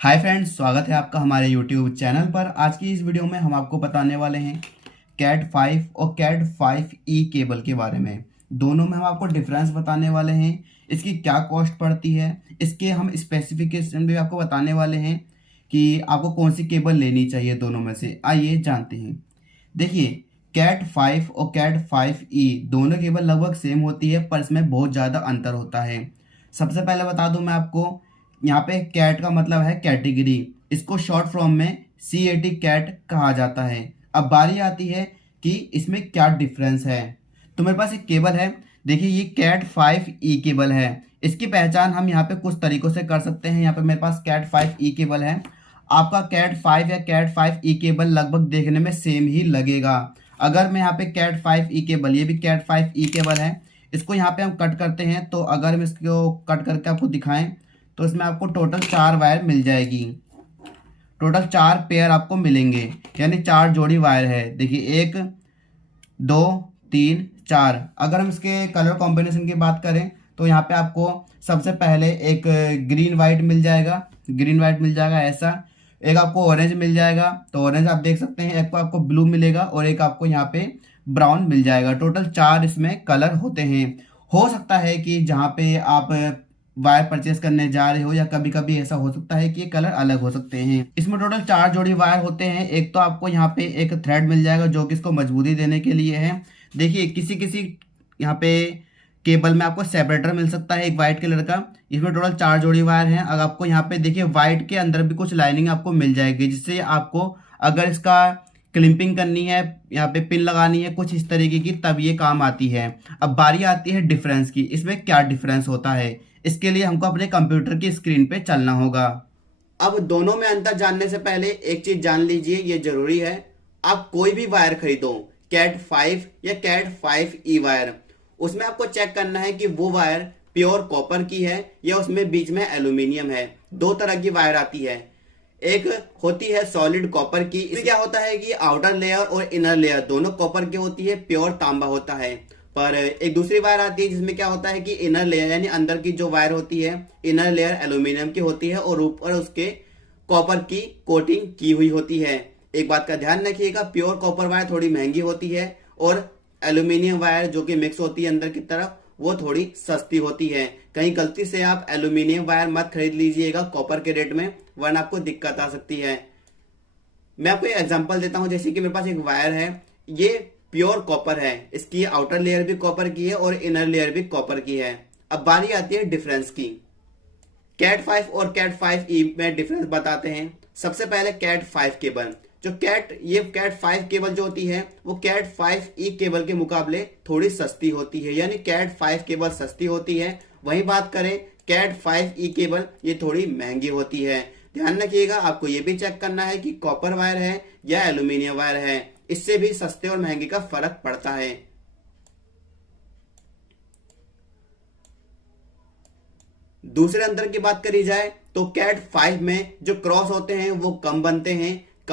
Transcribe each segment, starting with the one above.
Hi friends, स्वागत है आपका हमारे यूट्यूब चैनल पर। आज की इस वीडियो में हम आपको बताने वाले हैं कैट 5 और कैट 5E केबल के बारे में। दोनों में हम आपको डिफरेंस बताने वाले हैं, इसकी क्या कॉस्ट पड़ती है, इसके हम स्पेसिफिकेशन भी आपको बताने वाले हैं कि आपको कौन सी केबल लेनी चाहिए दोनों में से। आइए जानते हैं। देखिए, कैट 5 और कैट 5E दोनों केबल लगभग सेम होती है, पर इसमें बहुत ज़्यादा अंतर होता है। सबसे पहले बता दूं मैं आपको, यहाँ पे कैट का मतलब है कैटेगरी, इसको शॉर्ट फॉर्म में CAT कैट कहा जाता है। अब बारी आती है कि इसमें क्या डिफरेंस है। तो मेरे पास एक केबल है, देखिए ये कैट 5E केबल है। इसकी पहचान हम यहाँ पे कुछ तरीकों से कर सकते हैं। यहाँ पे मेरे पास कैट 5E केबल है, आपका कैट 5 या कैट 5E केबल लगभग देखने में सेम ही लगेगा। अगर मैं यहाँ पे कैट 5E केबल, ये भी कैट 5E केबल है, इसको यहाँ पे हम कट करते हैं, तो अगर हम इसको कट करके आपको दिखाएं तो इसमें आपको टोटल 4 वायर मिल जाएगी। टोटल 4 पेयर आपको मिलेंगे, यानी 4 जोड़ी वायर है। देखिए 1 2 3 4। अगर हम इसके कलर कॉम्बिनेशन की बात करें तो यहाँ पे आपको सबसे पहले एक ग्रीन वाइट मिल जाएगा, ऐसा। एक आपको ऑरेंज मिल जाएगा, तो ऑरेंज आप देख सकते हैं। एक को आपको ब्लू मिलेगा और एक आपको यहाँ पे ब्राउन मिल जाएगा। टोटल 4 इसमें कलर होते हैं। हो सकता है कि जहाँ पे आप वायर परचेस करने जा रहे हो, या कभी कभी ऐसा हो सकता है कि ये कलर अलग हो सकते हैं। इसमें टोटल 4 जोड़ी वायर होते हैं। एक तो आपको यहाँ पे एक थ्रेड मिल जाएगा जो कि इसको मजबूती देने के लिए है। देखिए किसी किसी यहाँ पे केबल में आपको सेपरेटर मिल सकता है, एक वाइट कलर का। इसमें टोटल 4 जोड़ी वायर हैं। अगर आपको यहाँ पे देखिए वाइट के अंदर भी कुछ लाइनिंग आपको मिल जाएगी, जिससे आपको अगर इसका क्लिपिंग करनी है, यहाँ पे पिन लगानी है कुछ इस तरीके की, तब ये काम आती है। अब बारी आती है डिफरेंस की, इसमें क्या डिफरेंस होता है। इसके लिए हमको अपने कंप्यूटर की स्क्रीन पे चलना होगा। अब दोनों में अंतर जानने से पहले एक चीज जान लीजिए, ये जरूरी है। आप कोई भी वायर खरीदो, कैट 5 या कैट 5E वायर, उसमें आपको चेक करना है कि वो वायर प्योर कॉपर की है या उसमें बीच में एल्यूमिनियम है। 2 तरह की वायर आती है, एक होती है सॉलिड कॉपर की। इसमें क्या होता है कि आउटर लेयर और इनर लेयर दोनों कॉपर की होती है, प्योर तांबा होता है। पर एक दूसरी वायर आती है जिसमें क्या होता है कि इनर लेयर यानी अंदर की जो वायर होती है, इनर लेयर एल्यूमिनियम की होती है और ऊपर उसके कॉपर की कोटिंग की हुई होती है। एक बात का ध्यान रखिएगा, प्योर कॉपर वायर थोड़ी महंगी होती है और एल्यूमिनियम वायर जो कि मिक्स होती है अंदर की तरफ, वो थोड़ी सस्ती होती है। कहीं गलती से आप एल्यूमिनियम वायर मत खरीद लीजिएगा कॉपर के रेट में, वरना आपको दिक्कत आ सकती है। मैं आपको एक एग्जांपल देता हूं। जैसे कि मेरे पास एक वायर है, ये प्योर कॉपर है, इसकी आउटर लेयर भी कॉपर की है और इनर लेयर भी कॉपर की है। अब बारी आती है डिफरेंस की। कैट 5 और कैट 5E में डिफरेंस बताते हैं। सबसे पहले कैट 5 केबल, जो कैट 5 केबल जो होती है वो कैट 5E केबल के मुकाबले थोड़ी सस्ती होती है, यानी कैट 5 केबल सस्ती होती है। वहीं बात करें कैट 5E केबल, ये थोड़ी महंगी होती है। ध्यान रखिएगा, आपको ये भी चेक करना है कि कॉपर वायर है या एल्यूमिनियम वायर है, इससे भी सस्ते और महंगे का फर्क पड़ता है। दूसरे अंतर की बात करी जाए तो कैट 5 में जो क्रॉस होते हैं वो कम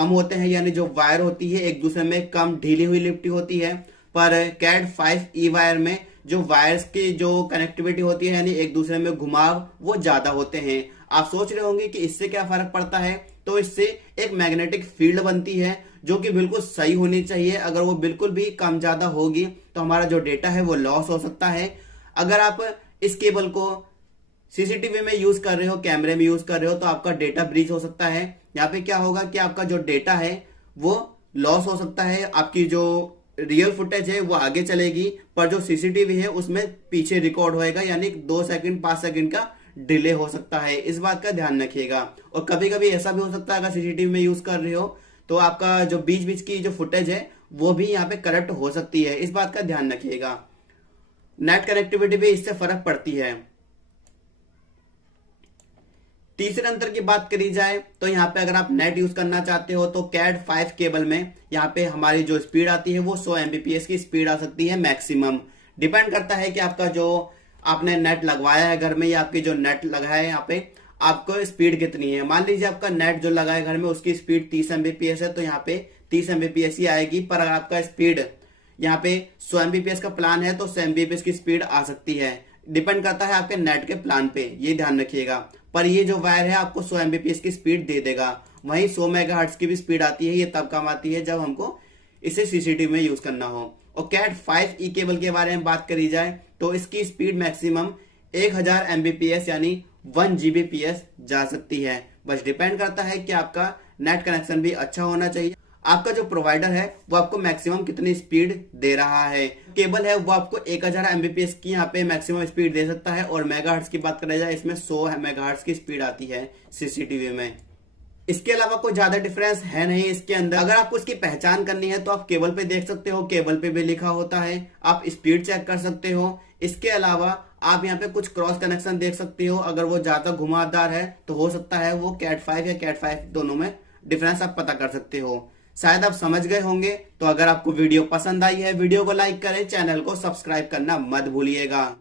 होते हैं, यानी जो वायर होती है एक दूसरे में कम ढीली हुई लिपटी होती है। पर कैट 5E वायर में जो वायर्स की जो कनेक्टिविटी होती है, यानी एक दूसरे में घुमाव, वो ज्यादा होते हैं। आप सोच रहे होंगे कि इससे क्या फर्क पड़ता है, तो इससे एक मैग्नेटिक फील्ड बनती है जो कि बिल्कुल सही होनी चाहिए। अगर वो बिल्कुल भी कम ज्यादा होगी तो हमारा जो डेटा है वो लॉस हो सकता है। अगर आप इस केबल को सीसीटीवी में यूज कर रहे हो, कैमरे में यूज कर रहे हो, तो आपका डेटा ब्रीच हो सकता है। यहाँ पे क्या होगा कि आपका जो डेटा है वो लॉस हो सकता है। आपकी जो रियल फुटेज है वो आगे चलेगी, पर जो सीसीटीवी है उसमें पीछे रिकॉर्ड होएगा, यानी 2 सेकंड 5 सेकंड का डिले हो सकता है। इस बात का ध्यान रखिएगा। और कभी कभी ऐसा भी हो सकता है, अगर सीसीटीवी में यूज कर रहे हो तो आपका जो बीच बीच की जो फुटेज है वो भी यहाँ पे करप्ट हो सकती है। इस बात का ध्यान रखिएगा। नेट कनेक्टिविटी भी इससे फर्क पड़ती है। तीसरे अंतर की बात करी जाए तो यहाँ पे अगर आप नेट यूज करना चाहते हो तो कैट 5 केबल में यहाँ पे हमारी जो स्पीड आती है वो 100 Mbps की स्पीड आ सकती है मैक्सिमम। डिपेंड करता है कि आपका जो आपने नेट लगवाया है घर में, या आपकी जो नेट लगा है यहाँ पे आपको स्पीड कितनी है। मान लीजिए आपका नेट जो लगा है घर में उसकी स्पीड 30 Mbps है, तो यहाँ पे 30 Mbps ही आएगी। पर अगर आपका स्पीड यहाँ पे 100 Mbps का प्लान है तो 100 Mbps की स्पीड आ सकती है। डिपेंड करता है आपके नेट के प्लान पे, ये ध्यान रखिएगा। पर ये जो वायर है आपको 100 Mbps की स्पीड दे देगा। वहीं 100 मेगाहर्ट्ज की भी स्पीड आती है, ये तब काम आती है जब हमको इसे सीसीटीवी में यूज करना हो। और कैट 5e केबल के बारे में बात करी जाए तो इसकी स्पीड मैक्सिमम 1000 Mbps यानी 1 Gbps जा सकती है। बस डिपेंड करता है कि आपका नेट कनेक्शन भी अच्छा होना चाहिए, आपका जो प्रोवाइडर है वो आपको मैक्सिमम कितनी स्पीड दे रहा है। केबल है वो आपको 1000 Mbps की यहाँ पे मैक्सिमम स्पीड दे सकता है। और मेगाहर्ट्ज की बात करें जाए इसमें 100 मेगाहर्ट्ज की स्पीड आती है सीसीटीवी में। इसके अलावा कोई ज्यादा डिफरेंस है नहीं इसके अंदर। अगर आपको इसकी पहचान करनी है तो आप केबल पे देख सकते हो, केबल पे भी लिखा होता है, आप स्पीड चेक कर सकते हो। इसके अलावा आप यहाँ पे कुछ क्रॉस कनेक्शन देख सकते हो, अगर वो ज्यादा घुमावदार है तो हो सकता है वो कैट 5 या कैट 5 दोनों में डिफरेंस आप पता कर सकते हो। शायद आप समझ गए होंगे। तो अगर आपको वीडियो पसंद आई है, वीडियो को लाइक करें, चैनल को सब्सक्राइब करना मत भूलिएगा।